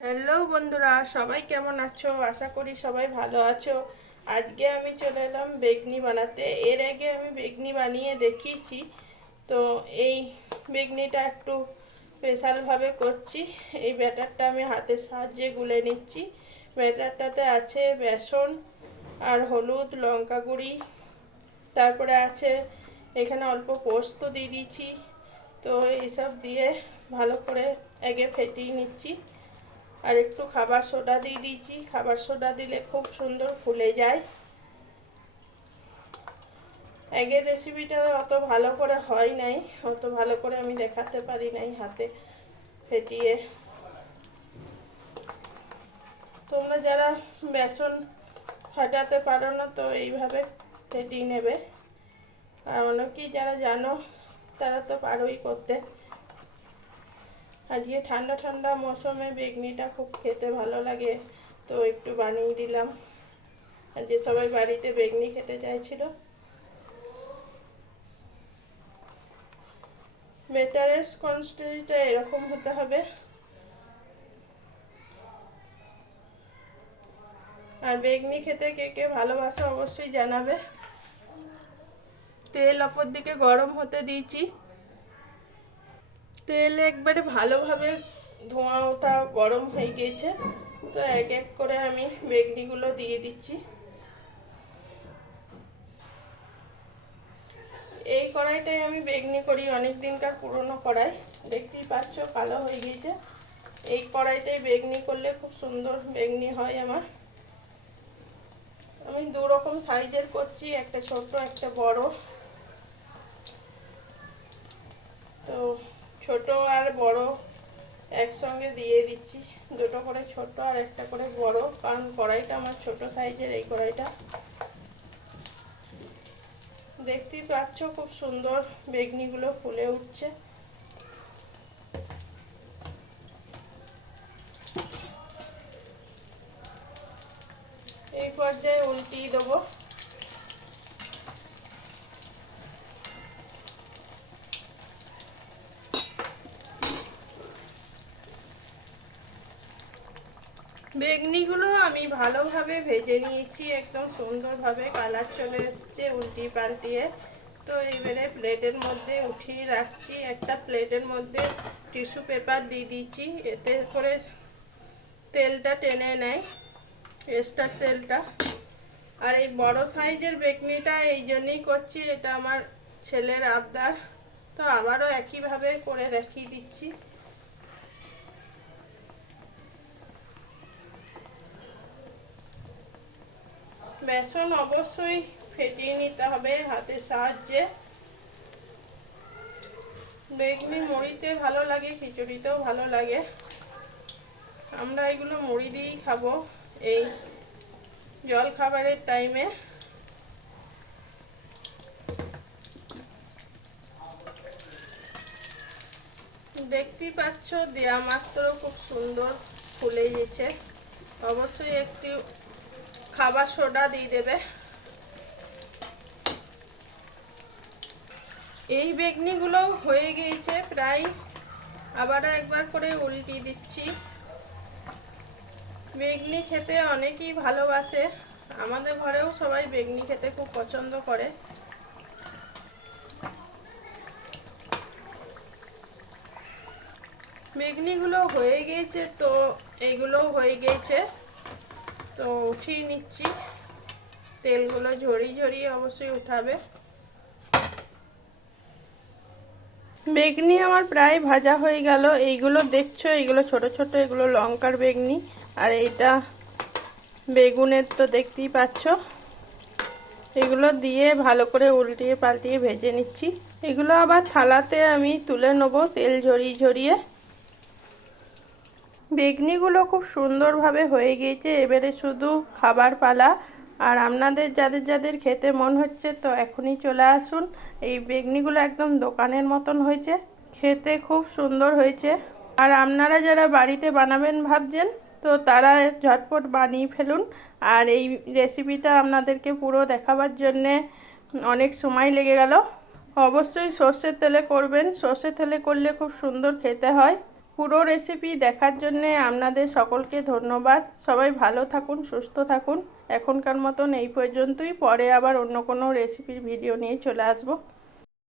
Hello বন্ধুরা, সবাই কেমন আছো? আশা করি সবাই ভালো আছো। আজকে আমি চলে এলাম বেগনি বানাতে। এর আগে আমি বেগনি বানিয়ে দেখিয়েছি, তো এই বেগনিটা একটু স্পেশালভাবে করছি। এই ব্যাটারটা আমি হাতের সাহায্যে গুলে নিচ্ছি। ব্যাটারটাতে আছে বেসন আর হলুদ, লঙ্কা গুঁড়ি, তারপরে আছে এখানে অল্প পোস্ত দিয়ে দিচ্ছি। তো এইসব দিয়ে ভালো করে আগে ফেটিয়ে নিচ্ছি। আর একটু খাবার সোডা দিয়ে দিয়েছি। খাবার সোডা দিলে খুব সুন্দর ফুলে যায়। আগের রেসিপিটা অত ভালো করে হয় নাই, অত ভালো করে আমি দেখাতে পারি নাই হাতে ফেটিয়ে। তোমরা যারা বেসন ফাটাতে পারো না, তো এইভাবে ফেটিয়ে নেবে। আর অনেকেই যারা জানো তারা তো পারোই করতে। আজকে ঠান্ডা ঠান্ডা মৌসুমে বেগনিটা খুব খেতে ভালো লাগে, তো একটু বানিয়ে দিলাম। আর যে সবাই বাড়িতে বেগনি খেতে চাইছিল। ব্যাটারের কনসিস্টেন্সিটা এরকম হতে হবে। আর বেগনি খেতে কে কে ভালোবাসে অবশ্যই জানাবে। তেল অপর দিকে গরম হতে দিয়েছি। তেল একবারে ভালোভাবে ধোঁয়া ওঠা গরম হয়ে গিয়েছে। তো এক এক করে আমি বেগনিগুলো দিয়ে দিচ্ছি। এই কড়াইটাই আমি বেগনি করি, অনেক দিনকার পুরনো কড়াই, দেখতেই পাচ্ছ কালো হয়ে গিয়েছে। এই কড়াইটাই বেগনি করলে খুব সুন্দর বেগনি হয় আমার। আমি দু রকম সাইজের করছি, একটা ছোট একটা বড়। তো ছোট আর বড় একসঙ্গে দিয়ে দিচ্ছি, দুটো করে ছোট আর একটা করে বড়, কারণ কড়াইটা আমার ছোট সাইজের। এই কড়াইটা দেখতেই পাচ্ছ খুব সুন্দর বেগনিগুলো ফুলে উঠছে। এই পর্যায়ে উল্টিয়ে দেবো। বেগনিগুলো আমি ভালোভাবে ভেজে নিয়েছি, একদম সুন্দরভাবে কালার চলে এসছে উল্টিয়ে পাল্টিয়ে। তো এবারে প্লেটের মধ্যে উঠিয়ে রাখছি। একটা প্লেটের মধ্যে টিস্যু পেপার দিয়ে দিচ্ছি, এতে করে তেলটা টেনে নেয়, এক্সট্রা তেলটা। আর এই বড় সাইজের বেগনিটা এই জন্যই করছি, এটা আমার ছেলের আবদার। তো আবারও একইভাবে করে দেখিয়ে দিচ্ছি। বেসন অবশ্যই ফেটিয়ে নিতে হবে হাতের সাহায্যে। বেগনি মুড়িতে ভালো লাগে, খিচুড়িতেও ভালো লাগে। আমরা এগুলো মুড়ি দিয়েই খাবো এই জল খাবারের টাইমে। দেখতেই পাচ্ছ দেয়া মাত্র খুব সুন্দর ফুলে গেছে। অবশ্যই একটু খাবার সোডা দিয়ে দেবে। এই বেগনিগুলো হয়ে গিয়েছে প্রায়, আবারও একবার করে উল্টিয়ে দিচ্ছি। বেগনি খেতে অনেকেই ভালোবাসে, আমাদের ঘরেও সবাই বেগনি খেতে খুব পছন্দ করে। বেগনিগুলো হয়ে গিয়েছে, তো এইগুলো হয়ে গিয়েছে, তো উঠিয়ে নিচ্ছি। তেলগুলো ঝরিয়ে ঝরিয়ে অবশ্যই উঠাবে। বেগনি আমার প্রায় ভাজা হয়ে গেল। এইগুলো দেখছো, এইগুলো ছোট ছোট, এগুলো লঙ্কার বেগনি। আর এইটা বেগুনের, তো দেখতেই পাচ্ছ। এগুলো দিয়ে ভালো করে উল্টিয়ে পাল্টিয়ে ভেজে নিচ্ছি। এগুলো আবার থালাতে আমি তুলে নেবো তেল ঝরিয়ে ঝরিয়ে। বেগনিগুলো খুব সুন্দরভাবে হয়ে গিয়েছে, এবারে শুধু খাবার পালা। আর আপনাদের যাদের যাদের খেতে মন হচ্ছে, তো এখনই চলে আসুন। এই বেগনিগুলো একদম দোকানের মতন হয়েছে, খেতে খুব সুন্দর হয়েছে। আর আপনারা যারা বাড়িতে বানাবেন ভাবছেন, তো তারা ঝটপট বানিয়ে ফেলুন। আর এই রেসিপিটা আপনাদেরকে পুরো দেখাবার জন্যে অনেক সময় লেগে গেল। অবশ্যই সর্ষের তেলে করবেন, সর্ষের তেলে করলে খুব সুন্দর খেতে হয়। পুরো রেসিপি দেখার জন্যে আপনাদের সকলকে ধন্যবাদ। সবাই ভালো থাকুন, সুস্থ থাকুন। এখনকার মতন এই পর্যন্তই, পরে আবার অন্য কোনো রেসিপির ভিডিও নিয়ে চলে আসবো।